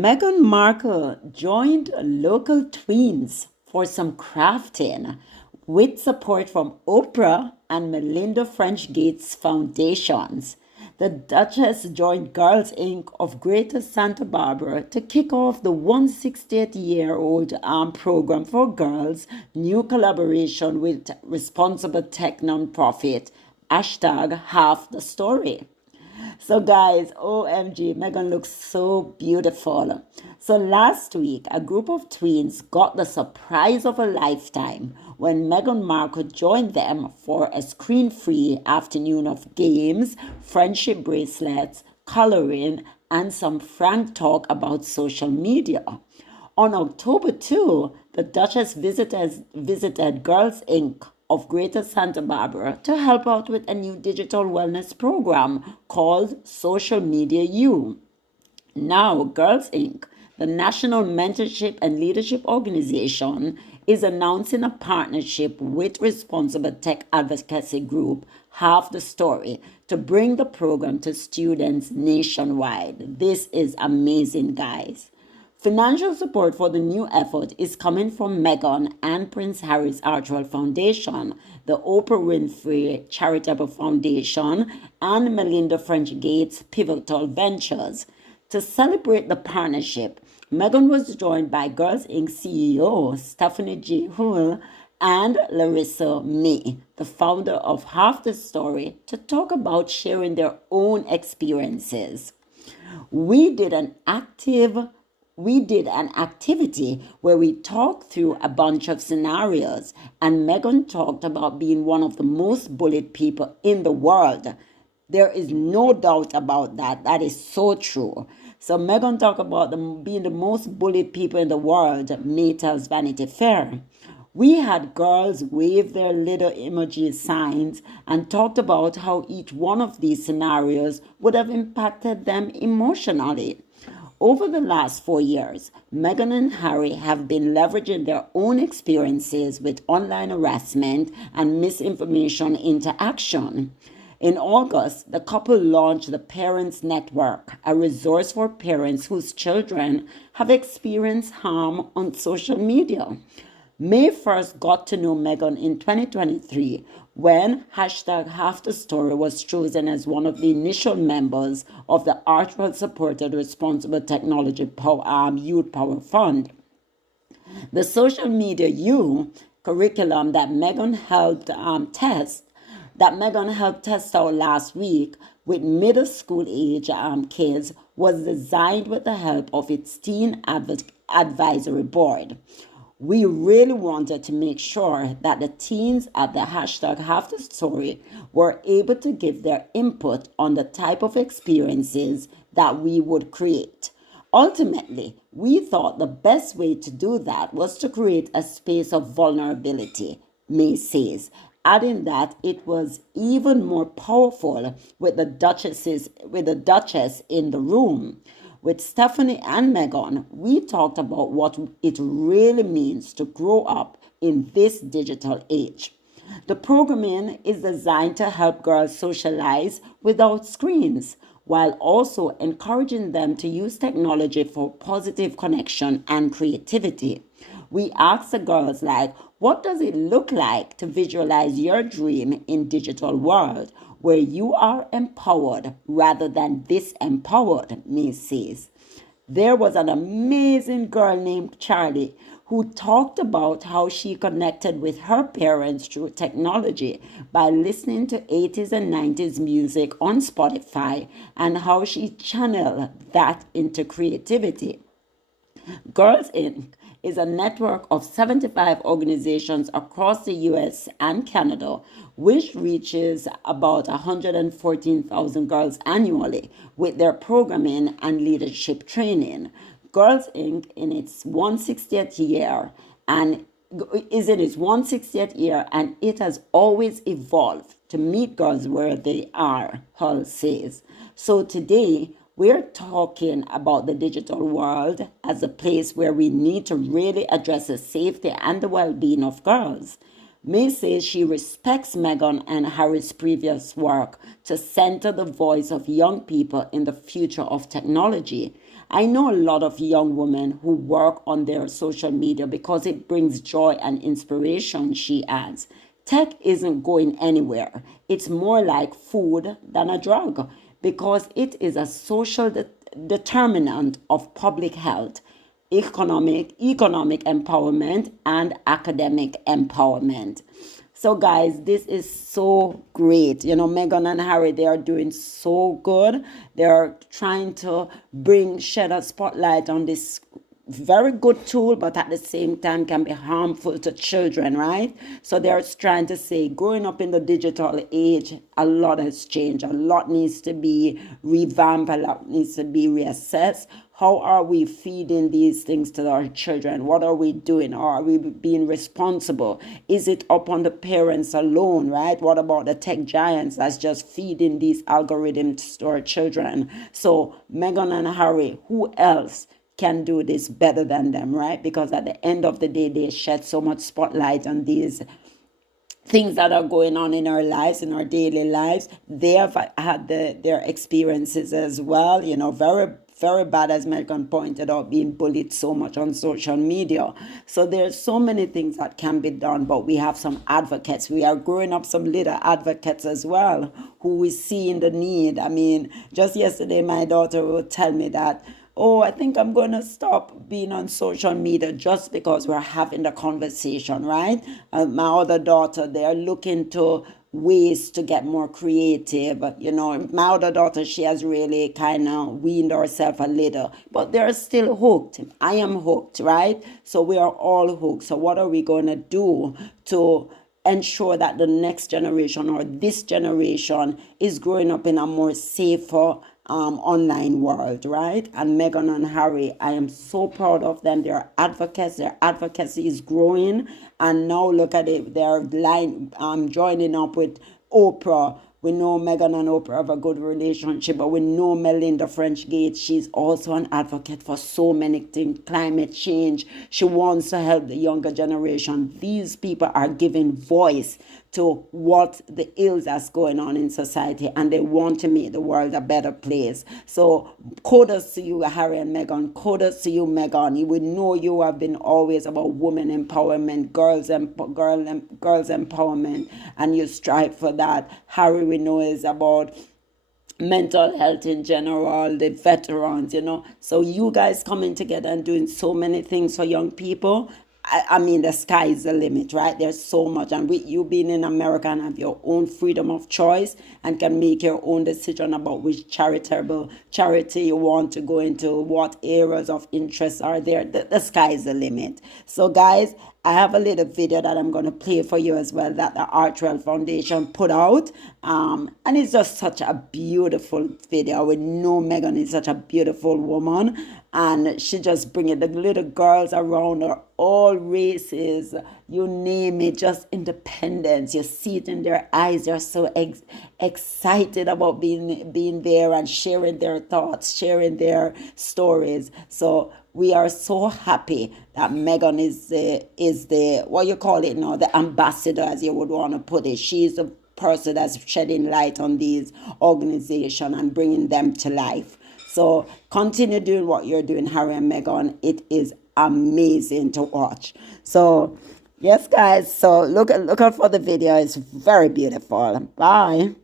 Meghan Markle joined local tweens for some crafting with support from Oprah and Melinda French Gates Foundations. The Duchess joined Girls Inc. of Greater Santa Barbara to kick off the 168-year-old program for girls, new collaboration with responsible tech nonprofit, hashtag half the story. So, guys, OMG, Megan looks so beautiful. So, last week, a group of tweens got the surprise of a lifetime when Meghan Markle joined them for a screen free afternoon of games, friendship bracelets, coloring, and some frank talk about social media. On October 2, the Duchess visited Girls Inc. of Greater Santa Barbara to help out with a new digital wellness program called Social Media U. Now, Girls Inc., the National Mentorship and Leadership Organization, is announcing a partnership with responsible tech advocacy group Half the Story to bring the program to students nationwide. This is amazing, guys. Financial support for the new effort is coming from Meghan and Prince Harry's Archewell Foundation, the Oprah Winfrey Charitable Foundation, and Melinda French Gates Pivotal Ventures. To celebrate the partnership, Meghan was joined by Girls Inc. CEO Stephanie J. Hull and Larissa May, the founder of Half the Story, to talk about sharing their own experiences. We did an activity where we talked through a bunch of scenarios, and Megan talked about being one of the most bullied people in the world. There is no doubt about that. That is so true. So Megan talked about being the most bullied people in the world, May tells Vanity Fair. We had girls wave their little emoji signs and talked about how each one of these scenarios would have impacted them emotionally. Over the last 4 years, Meghan and Harry have been leveraging their own experiences with online harassment and misinformation into action. In August, the couple launched the Parents Network, a resource for parents whose children have experienced harm on social media. May first got to know Meghan in 2023 when hashtag Half the Story was chosen as one of the initial members of the Archewell supported Responsible Technology Youth Power Fund. The Social Media U curriculum that Meghan helped test out last week with middle school age kids was designed with the help of its teen advisory board. We really wanted to make sure that the teens at the hashtag Half the Story were able to give their input on the type of experiences that we would create. Ultimately, we thought the best way to do that was to create a space of vulnerability, May says, adding that it was even more powerful with the Duchess in the room. With Stephanie and Meghan, we talked about what it really means to grow up in this digital age. The programming is designed to help girls socialize without screens, while also encouraging them to use technology for positive connection and creativity. We asked the girls what does it look like to visualize your dream in digital world where you are empowered rather than disempowered, May says. There was an amazing girl named Charlie who talked about how she connected with her parents through technology by listening to 80s and 90s music on Spotify and how she channeled that into creativity. Girls Inc. is a network of 75 organizations across the US and Canada, which reaches about 114,000 girls annually with their programming and leadership training. Girls Inc. in its 160th year and is in its 160th year, and it has always evolved to meet girls where they are, Hull says. So today, we're talking about the digital world as a place where we need to really address the safety and the well-being of girls. May says she respects Meghan and Harry's previous work to center the voice of young people in the future of technology. I know a lot of young women who work on their social media because it brings joy and inspiration, she adds. Tech isn't going anywhere. It's more like food than a drug because it is a social determinant of public health, economic empowerment, and academic empowerment. So, guys, this is so great. You know, Meghan and Harry, they are doing so good. They are trying to shed a spotlight on this very good tool, but at the same time can be harmful to children, right? So they're trying to say, growing up in the digital age, a lot has changed. A lot needs to be revamped. A lot needs to be reassessed. How are we feeding these things to our children? What are we doing? Are we being responsible? Is it up on the parents alone, right? What about the tech giants that's just feeding these algorithms to our children? So Meghan and Harry, who else can do this better than them, right? Because at the end of the day, they shed so much spotlight on these things that are going on in our lives, in our daily lives. They have had their experiences as well, you know, very bad, as Malcolm pointed out, being bullied so much on social media. So there's so many things that can be done, but we have some advocates. We are growing up some little advocates as well who we see in the need. I mean, just yesterday, my daughter would tell me that, oh, I think I'm going to stop being on social media just because we're having the conversation, right? My other daughter, they're looking to ways to get more creative. You know, my other daughter, she has really kind of weaned herself a little, but they're still hooked. I am hooked, right? So we are all hooked. So what are we going to do to ensure that the next generation or this generation is growing up in a more safer online world, right? And Meghan and Harry, I am so proud of them. They're advocates. Their advocacy is growing, and now look at it. They're joining up with Oprah. We know Meghan and Oprah have a good relationship, but we know Melinda French Gates. She's also an advocate for so many things, climate change. She wants to help the younger generation. These people are giving voice to what the ills that's going on in society, and they want to make the world a better place. So kudos to you, Harry and Meghan. Kudos to you, Meghan. We know you have been always about women empowerment, girls empowerment, and you strive for that. Harry, we know, is about mental health in general, the veterans, you know. So you guys coming together and doing so many things for young people. I mean, the sky is the limit, right? There's so much. And with you being in America and have your own freedom of choice and can make your own decision about which charity you want to go into, what areas of interest are there, the sky is the limit. So, guys, I have a little video that I'm going to play for you as well that the Archewell Foundation put out. And it's just such a beautiful video. We know Meghan is such a beautiful woman. And she just bringing the little girls around her, all races, you name it, just independence. You see it in their eyes. They're so excited about being there and sharing their thoughts, sharing their stories. So we are so happy that Meghan is the what you call it now, the ambassador, as you would want to put it. She's the person that's shedding light on these organizations and bringing them to life. So continue doing what you're doing, Harry and Meghan. It is amazing to watch. So yes, guys. So look out for the video. It's very beautiful. Bye.